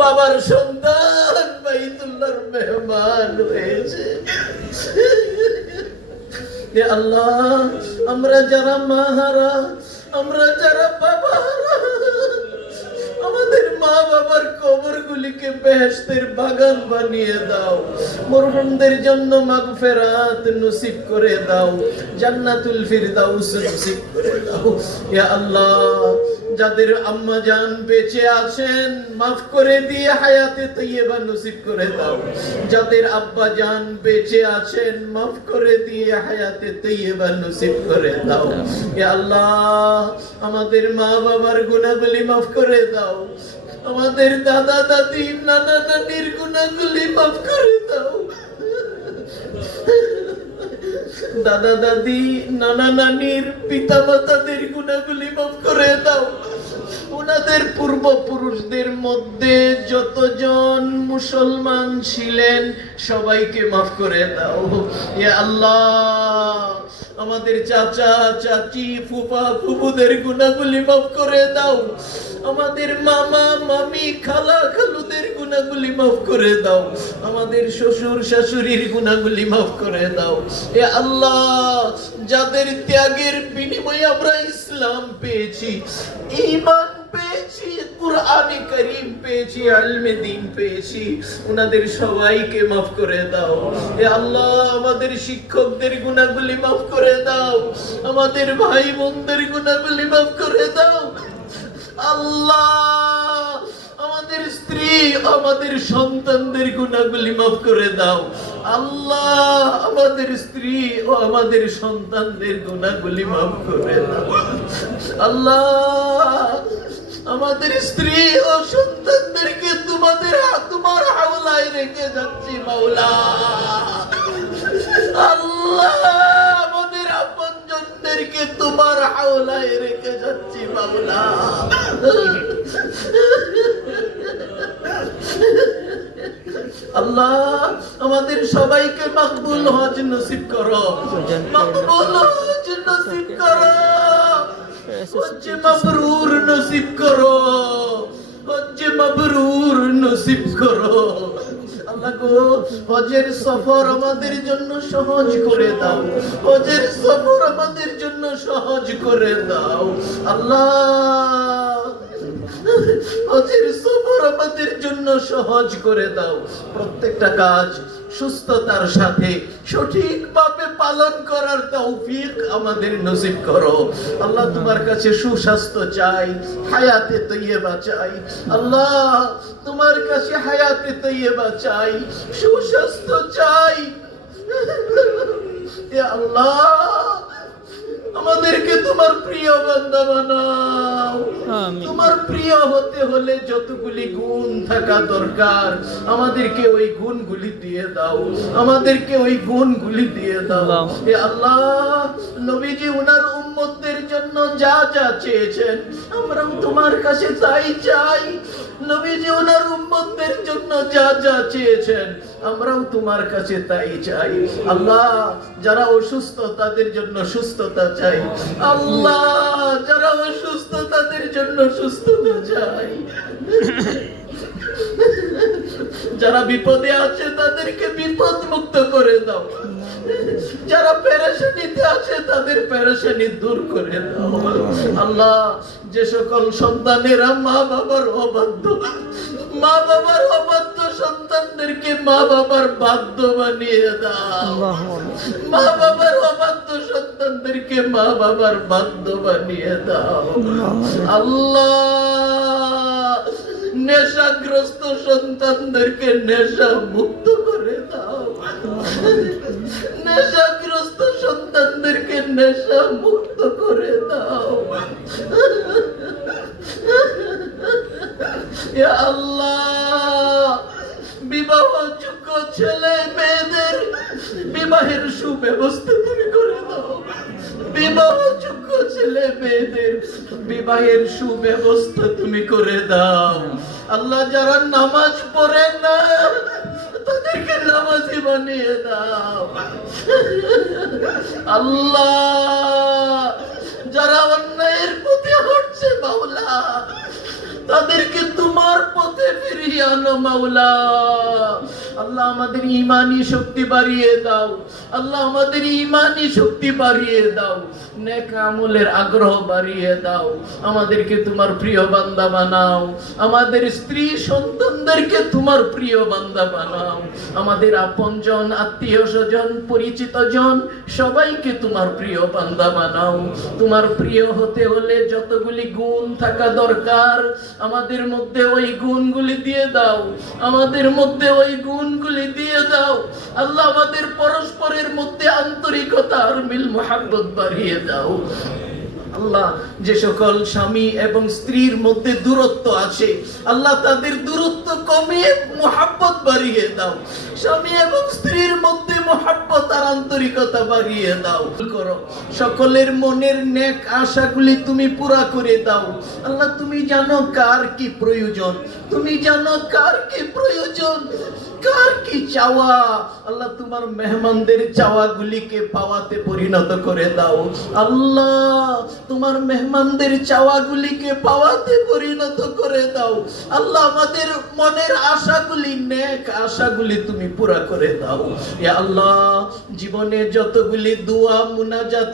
বাবার সন্তান বাইতুল্লাহর মেহমান হয়েছে। হে আল্লাহ, আমরা যারা মাহারা, আমরা যারা বাবারা, আমাদের মা বাবার কবরগুলিকে বেহেশতের বাগান বানিয়ে দাও। মরহুমদের জন্য মাগফিরাত নসিব করে দাও, জান্নাতুল ফিরদাউস নসিব করে দাও। ইয়া আল্লাহ, যাদের আম্মা জান বেঁচে আছেন মাফ করে দিয়ে হায়াতে তৈয়বা নসিব করে দাও। যাদের আব্বা জান বেঁচে আছেন মাফ করে দিয়ে হায়াতে তৈয়বা নসিব করে দাও। ইয়া আল্লাহ, আমাদের মা বাবার গুনাহগুলি মাফ করে দাও। আমাদের দাদা দাদি নানা নানির গুনাহগুলি মাফ করে দাও। দাদা দাদি নানা নানির পিতা মাতাদের গুনাহগুলি মাফ করে দাও। ওনাদের পূর্বপুরুষদের মধ্যে যতজন মুসলমান ছিলেন সবাইকে মাফ করে দাও। ইয়া আল্লাহ, আমাদের চাচা চাচি ফুফা ফুফুদের গুনাহগুলি মাফ করে দাও। আমাদের মামা মামি খালা খালুদের গুনাহগুলি মাফ করে দাও। আমাদের শ্বশুর শাশুড়ির গুনাহগুলি মাফ করে দাও। এ আল্লাহ, যাদের ত্যাগের বিনিময়ে আমরা ইসলাম পেয়েছি, ঈমান পেয়েছি, কুরআনে কারীম পেয়েছি, ইলমে দ্বীন পেয়েছি, ওনাদের সবাইকে মাফ করে দাও। হে আল্লাহ, আমাদের শিক্ষকদের গুনাহগুলি মাফ করে দাও। আমাদের ভাই বোনদের গুনাহগুলি মাফ করে দাও। আল্লাহ, আমাদের স্ত্রী আমাদের সন্তানদের গুনাহগুলি মাফ করে দাও। আল্লাহ, আমাদের স্ত্রী ও আমাদের সন্তানদের গুনাহগুলি মাফ করে দাও। আল্লাহ, আমাদের স্ত্রী ও সন্তানদেরকে তোমার হাওলায় রেখে যাচ্ছি মাওলা। আল্লাহ, আমাদের আপনজনদেরকে তোমার হাওলায় রেখে যাচ্ছি মাওলা। আল্লাহ, আমাদের সবাইকে মকবুল হজ নসিব করো, মকবুল হজ নসিব করো, হজ মাবরুর নসিব করো, হজ মাবরুর নসিব করো। আল্লাহ গো, হজের সফর আমাদের জন্য সহজ করে দাও। হজের সফর আমাদের জন্য সহজ করে দাও। আল্লাহ, হজের সফর আমাদের জন্য সহজ করে দাও। প্রত্যেকটা কাজ সুস্থতার সাথে সঠিকভাবে পালন করার তৌফিক আমাদের নসিব করো। আল্লাহ, তোমার কাছে সুস্বাস্থ্য চাই, হায়াতে তৈয়বা চাই। আল্লাহ, তোমার কাছে হায়াতে তৈয়বা চাই, সুস্বাস্থ্য চাই। ইয়া আল্লাহ, আমাদেরকে তোমার প্রিয় বান্দা বানাও। তোমার প্রিয় হতে হলে যতগুলি গুণ থাকা দরকার আমাদেরকে ওই গুণগুলি দিয়ে দাও, আমাদেরকে ওই গুণগুলি দিয়ে দাও। হে আল্লাহ, নবীজি ওনার উম্মতদের জন্য যা যা চেয়েছেন আমরাও তোমার কাছে তাই চাই। নবীজি ওনার উম্মতদের জন্য যা যা চেয়েছেন আমরাও তোমার কাছে তাই চাই। আল্লাহ, যারা অসুস্থ তাদের জন্য সুস্থতা চাই। আল্লাহ, যারা অসুস্থ তাদের জন্য সুস্থতা চাই। যারা বিপদে আছে তাদেরকে বিপদ মুক্ত করে দাও। যারা পেরেশানিতে আছে তাদের পেরেশানি দূর করে দাও। আল্লাহ, যে সকল সন্তানেরা মা বাবার অবাধ্য, মা বাবার অবাধ্য সন্তানদেরকে মা বাবার বাধ্য বানিয়ে দাও। মা বাবার অবাধ্য সন্তানদেরকে মা বাবার বাধ্য বানিয়ে দাও। আল্লাহ, নেশাগ্রস্ত সন্তানদেরকে নেশা মুক্ত করে দাও। নেশাগ্রস্ত সন্তানদেরকে নেশা মুক্ত করে দাও। ইয়া আল্লাহ, বিবাহযোগ্য ছেলে মেয়েদের বিবাহের সুব্যবস্থা তুমি করে দাও। বিবাহযোগ্য ছেলে মেয়েদের বিবাহের সুব্যবস্থা তুমি করে দাও। আল্লাহ, যারা নামাজ পড়ে না তাদেরকে নামাজি বানিয়ে দাও। আল্লাহ, যারা অন্যায়ের পথে হাঁটছে মাওলা তাদেরকে তোমার পথে ফিরে রিয়ান মাওলা। আল্লাহ আমাদের ঈমানি শক্তি বাড়িয়ে দাও, আল্লাহ আমাদের ঈমানি শক্তি বাড়িয়ে দাও, নেক আমলের আগ্রহ বাড়িয়ে দাও, আমাদেরকে তোমার প্রিয় বান্দা বানাও, আমাদের স্ত্রী সন্তানদেরকে তোমার প্রিয় বান্দা বানাও, আমাদের আপনজন আত্মীয় স্বজন পরিচিত জন সবাইকে তোমার প্রিয় বান্দা বানাও। তোমার প্রিয় হতে হলে যতগুলি গুণ থাকা দরকার আমাদের মধ্যে ওই গুণগুলি দিয়ে দাও, আমাদের মধ্যে ওই গুণগুলি দিয়ে দাও। আল্লাহ আমাদের পরস্পরের মধ্যে আন্তরিকতা আর মিল মুহাব্বত বাড়িয়ে দাও। আল্লাহ যে সকল স্বামী এবং স্ত্রীর মধ্যে দূরত্ব আছে আল্লাহ তাদের দূরত্ব কমিয়ে মুহাব্বত বাড়িয়ে দাও, স্বামী এবং স্ত্রীর মধ্যে মুহাব্বত আর আন্তরিকতা বাড়িয়ে দাও করো। সকলের মনের নেক আশাগুলি তুমি পুরা করে দাও। আল্লাহ তুমি জানো কার কি প্রয়োজন, তুমি জানো কার কি প্রয়োজন, কার কি চাওয়া। আল্লাহ তোমার মেহমানদের চাওয়াগুলিকে পাওয়াতে পরিণত করে দাও। আল্লাহ তোমার মেহমানদের চাওয়াগুলিকে পাওয়াতে পরিণত করে দাও। আল্লাহ আমাদের মনের আশাগুলি নেক আশাগুলি তুমি পুরা করে দাও। ইয়া আল্লাহ জীবনে যতগুলি দোয়া মুনাজাত